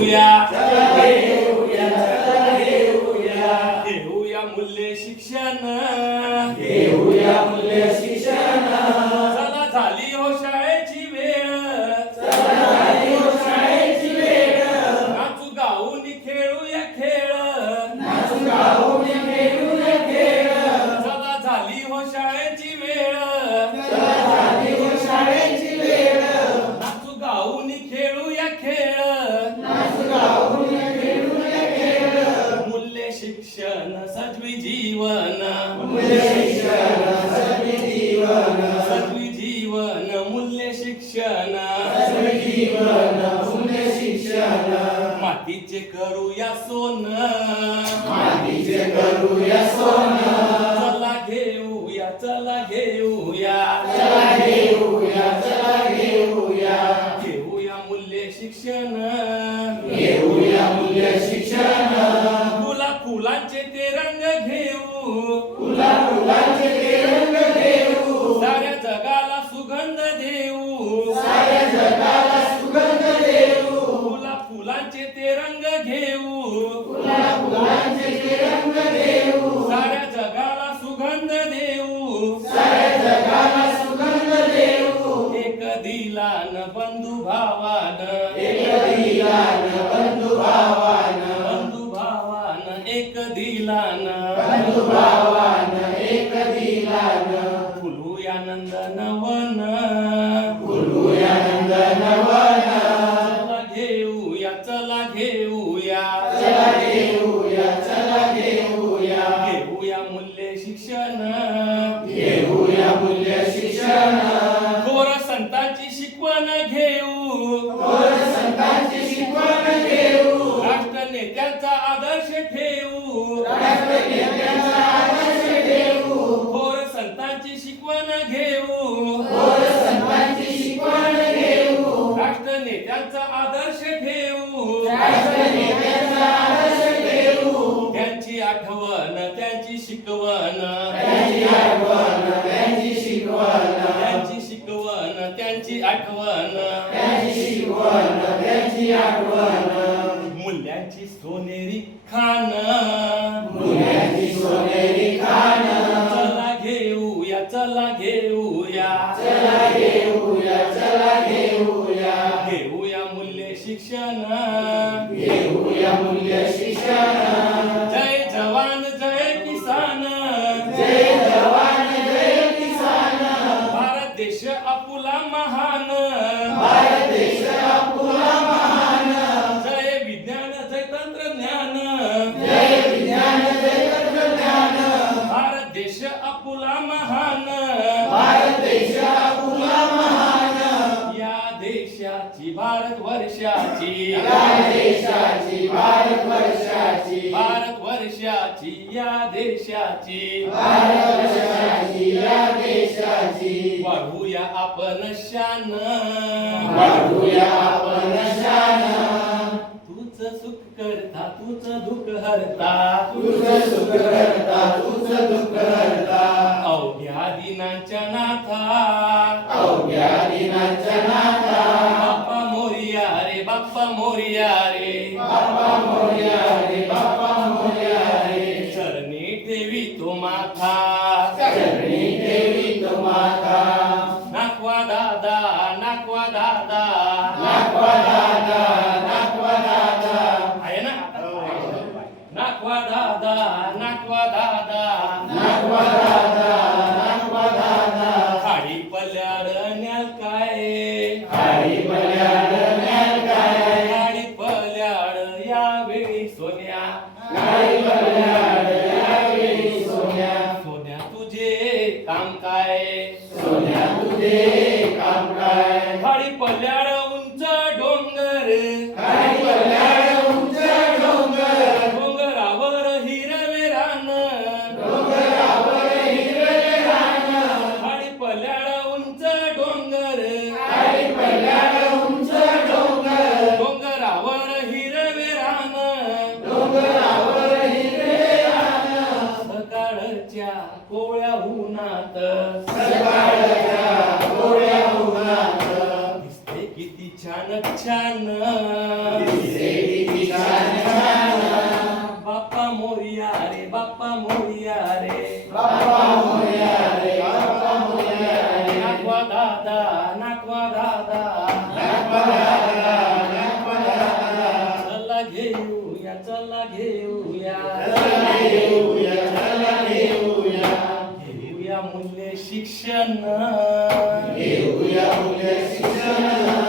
घेऊया घेऊया मूल्य शिक्षण चला झाली हो शाळेची वेळ नाचू गाऊन खेळूया खेळ चला झाली हो शाळेची वेळ नाचू गाऊन खेळूया खेळ मूल्य शिक्षण सजवी जीवन सजवी जीवन मूल्य शिक्षण मातीचे करूया सोन चला घेऊया घेऊया मूल्य शिक्षण फुलांचे ते रंग घेऊ साऱ्या जगाला सुगंध देऊ फुलांचे ते रंग घेऊ साऱ्या जगाला सुगंध देऊ एक दिलान बंधू भावान एक दिलान फुलूया नंदनवन चला घेऊया घेऊया मूल्य शिक्षण थोर संतांची शिकवण घेऊ राष्ट्र नेत्यांचा आदर्श ठेवू थोर संतांची शिकवण घेऊ राष्ट्र नेत्यांचा आदर्श ठेवू त्यांची आठवण त्यांची शिकवण त्यांची आठवण मूल्यांची सोनेरी खान चला घेऊया घेऊया मूल्य शिक्षण जय जवान जय किसान भारत देश आपुला महान जय विज्ञान जय तंत्रज्ञान भारत देश आपुला महान या देशाची भारत वर्षाची या देशाची वाढूया आपण शान तूच सुख करता तूच दुःख हरता अवघ्या दिनांच्या नाथा बाप्पा मोरया रे बाप्पा मोरया रे चरणी देवी तो माथा नाकवा दादा आहे ना नाकवा दादा खाडी पल्याड न्याल काय खाडी पल्याड यावेळी सोन्या सोन्या तुझे काम काय खाडी पल्याड उंच डोंगर डोंगरावर हिरवे रान खाडी पल्याड उंच डोंगर डोंगरावर हिरवे रान सकाळच्या कोवळ्या उन्हात दिसते किती छान छान मूल्य शिक्षण घेऊया मूल्य शिक्षण